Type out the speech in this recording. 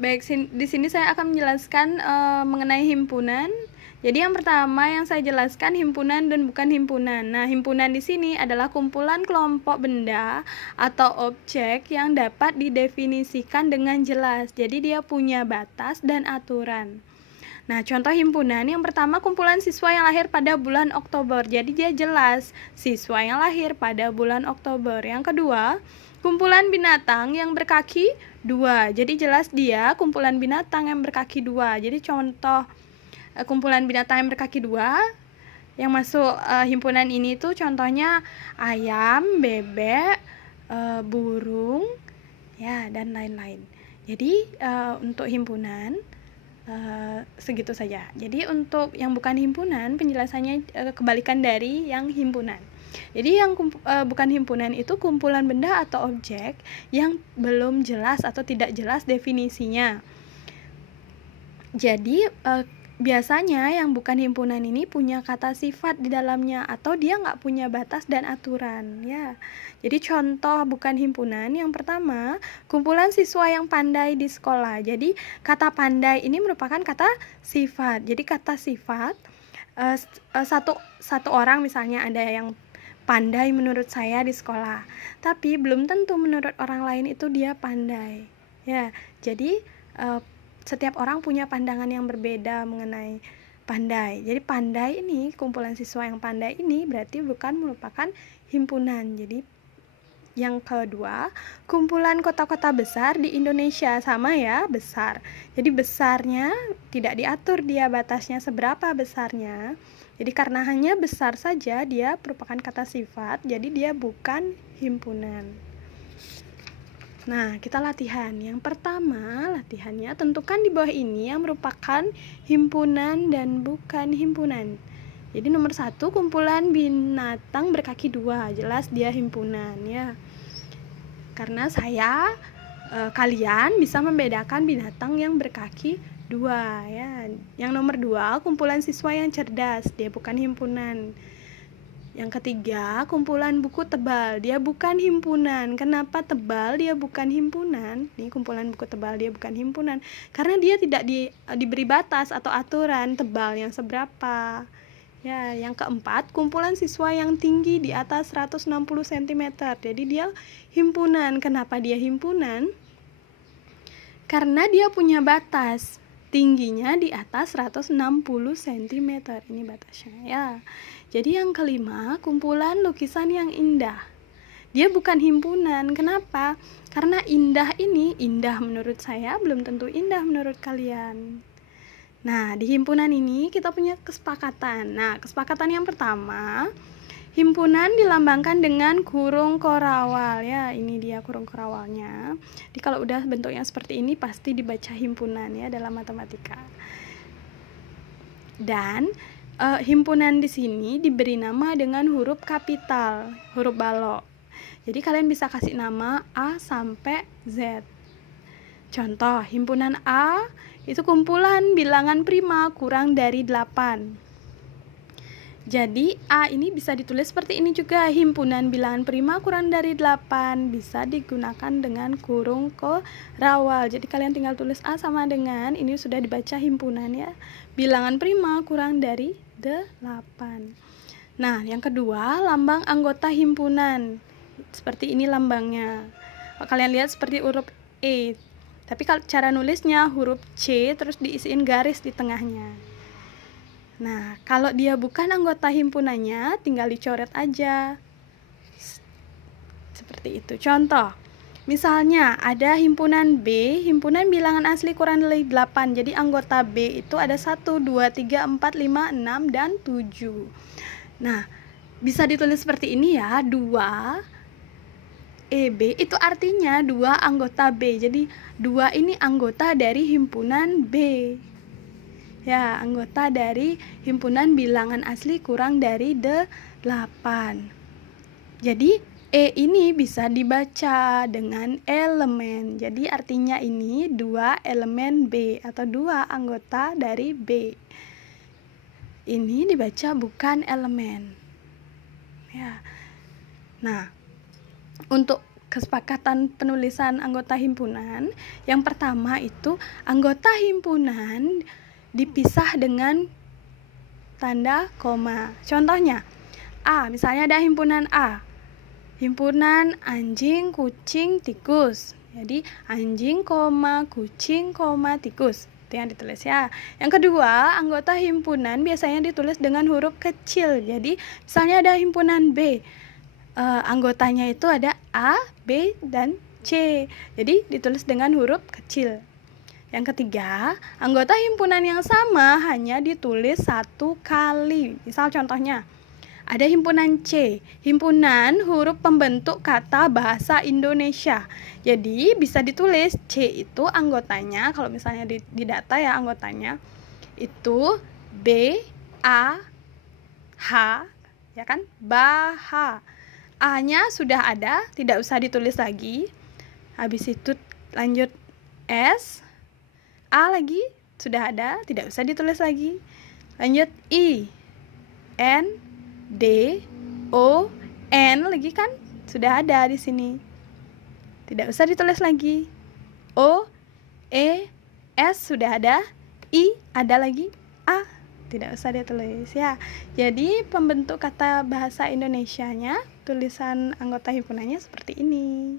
Baik, di sini saya akan menjelaskan mengenai himpunan. Jadi yang pertama yang saya jelaskan himpunan dan bukan himpunan. Nah, himpunan di sini adalah kumpulan kelompok benda atau objek yang dapat didefinisikan dengan jelas. Jadi dia punya batas dan aturan. Nah, contoh himpunan yang pertama kumpulan siswa yang lahir pada bulan Oktober. Jadi dia jelas, siswa yang lahir pada bulan Oktober. Yang kedua, kumpulan binatang yang berkaki dua. Jadi jelas dia kumpulan binatang yang berkaki dua. Jadi contoh kumpulan binatang yang berkaki dua yang masuk himpunan ini tuh contohnya ayam, bebek, burung, ya, dan lain-lain. Jadi untuk himpunan segitu saja. Jadi untuk yang bukan himpunan penjelasannya kebalikan dari yang himpunan. Jadi yang bukan himpunan itu kumpulan benda atau objek yang belum jelas atau tidak jelas definisinya. Jadi biasanya yang bukan himpunan ini punya kata sifat di dalamnya atau dia nggak punya batas dan aturan, ya. Jadi contoh bukan himpunan yang pertama, kumpulan siswa yang pandai di sekolah. Jadi kata pandai ini merupakan kata sifat. Jadi kata sifat satu orang misalnya ada yang pandai menurut saya di sekolah, tapi belum tentu menurut orang lain itu dia pandai, ya. Jadi setiap orang punya pandangan yang berbeda mengenai pandai. Jadi pandai ini, kumpulan siswa yang pandai ini berarti bukan merupakan himpunan. Jadi yang kedua, kumpulan kota-kota besar di Indonesia, sama ya, besar. Jadi besarnya tidak diatur dia batasnya seberapa besarnya. Jadi karena hanya besar saja dia merupakan kata sifat, jadi dia bukan himpunan. Nah, kita latihan. Yang pertama, latihannya tentukan di bawah ini yang merupakan himpunan dan bukan himpunan. Jadi nomor 1, kumpulan binatang berkaki dua. Jelas dia himpunan, ya. Karena kalian bisa membedakan binatang yang berkaki dua, ya. Yang nomor 2, kumpulan siswa yang cerdas. Dia bukan himpunan. Yang ketiga, kumpulan buku tebal. Dia bukan himpunan. Kenapa tebal dia bukan himpunan? Ini kumpulan buku tebal dia bukan himpunan. Karena dia tidak diberi batas atau aturan tebal yang seberapa. Ya, yang keempat, kumpulan siswa yang tinggi di atas 160 cm. Jadi dia himpunan. Kenapa dia himpunan? Karena dia punya batas. Tingginya di atas 160 cm. Ini batasnya, ya. Jadi yang kelima, kumpulan lukisan yang indah. Dia bukan himpunan. Kenapa? Karena indah ini, indah menurut saya belum tentu indah menurut kalian. Nah, di himpunan ini kita punya kesepakatan. Nah, kesepakatan yang pertama, himpunan dilambangkan dengan kurung korawal, ya. Ini dia kurung korawalnya. Jadi kalau udah bentuknya seperti ini pasti dibaca himpunan, ya, dalam matematika. Dan himpunan di sini diberi nama dengan huruf kapital, huruf balok. Jadi kalian bisa kasih nama A sampai Z. Contoh, himpunan A itu kumpulan bilangan prima kurang dari 8. Jadi A ini bisa ditulis seperti ini juga, himpunan bilangan prima kurang dari 8, bisa digunakan dengan kurung korawal. Jadi kalian tinggal tulis A sama dengan, ini sudah dibaca himpunan, ya, bilangan prima kurang dari 8. Nah, yang kedua, lambang anggota himpunan. Seperti ini lambangnya. Kalian lihat seperti huruf E. Tapi kalau cara nulisnya huruf C terus diisiin garis di tengahnya. Nah, kalau dia bukan anggota himpunannya, tinggal dicoret aja. Seperti itu. Contoh, misalnya ada himpunan B, himpunan bilangan asli kurang dari 8. Jadi anggota B itu ada 1, 2, 3, 4, 5, 6, dan 7. Nah, bisa ditulis seperti ini, ya, 2 EB itu artinya 2 anggota B. Jadi 2 ini anggota dari himpunan B. Ya, anggota dari himpunan bilangan asli kurang dari 8. Jadi E ini bisa dibaca dengan elemen. Jadi artinya ini 2 elemen B atau 2 anggota dari B. Ini dibaca bukan elemen. Ya. Nah, untuk kesepakatan penulisan anggota himpunan. Yang pertama itu anggota himpunan dipisah dengan tanda koma. Contohnya, misalnya ada himpunan A. Himpunan anjing, kucing, tikus. Jadi anjing, kucing, tikus. Itu yang ditulis ya. Yang kedua, anggota himpunan biasanya ditulis dengan huruf kecil. Jadi misalnya ada himpunan B, anggotanya itu ada A, B, dan C. Jadi ditulis dengan huruf kecil. Yang ketiga, anggota himpunan yang sama hanya ditulis satu kali. Misal contohnya, ada himpunan C, himpunan huruf pembentuk kata bahasa Indonesia. Jadi bisa ditulis C itu anggotanya, kalau misalnya di data ya anggotanya itu B, A, H, ya kan? Baha. A-nya sudah ada, tidak usah ditulis lagi. Habis itu lanjut S, A lagi sudah ada, tidak usah ditulis lagi. Lanjut I, N, D, O, N lagi kan sudah ada di sini. Tidak usah ditulis lagi. O, E, S sudah ada. I ada lagi. A tidak usah ditulis ya. Jadi pembentuk kata bahasa Indonesianya, tulisan anggota himpunannya seperti ini.